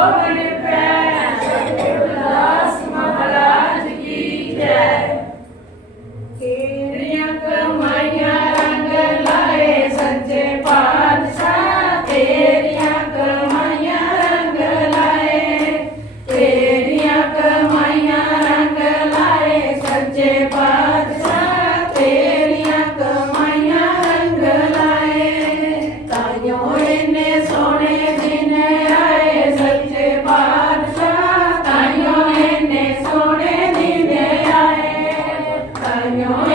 woman in prayer. Señor.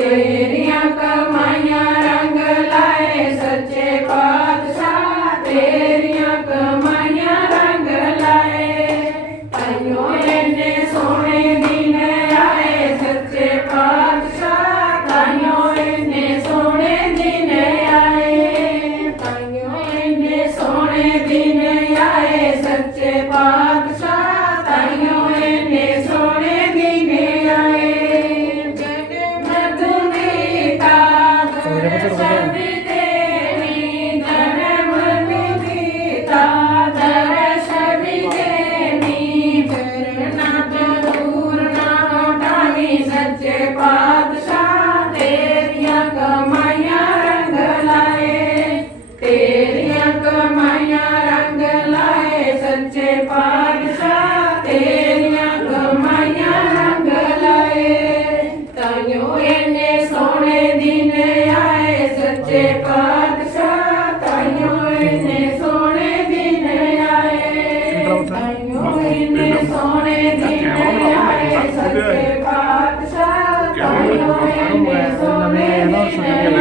ਤੇਰੀਆਂ ਕਮਾਈਆਂ ਰੰਗ ਲਾਏ ਸੱਚੇ ਪਾਤਸ਼ਾਹ। ਤੇਰੀਆਂ ਕਮਾਈਆਂ ਰੰਗ ਲਾਏ। ਅਯੋ ਇਹਨੇ ਦਿਨ ਆਏ ਸੱਚੇ ਪਾਤਸ਼ਾਹ। ਤਾਈਓ ਇਹਨੇ ਦਿਨ ਆਏ। ਤਾਈਓ ਇਹਨੇ ਦਿਨ ਆਏ ਸੱਚੇ ਸੱਚੇ ਪਾਤਸ਼ਾਹ ਤੇਰੀਆਂ ਕਮਾਈਆਂ ਰੰਗ ਲਾਏ, ਤਾਈਓ ਇਹਨੇ ਸੋਹਣੇ ਦਿਨ ਆਏ, ਸੱਚੇ ਪਾਤਸ਼ਾਹ, ਤਾਈਓ ਇਹਨੇ ਸੋਹਣੇ ਦਿਨ ਆਏ। ਤਾਈਓ ਇਹਨੇ ਸੋਹਣੇ ਦਿਨ ਆਏ, ਸੱਚੇ ਪਾਤਸ਼ਾਹ, ਤਾਈਓ ਇਹਨੇ ਸੋਹਣੇ ਦਿਨ ਆਏ।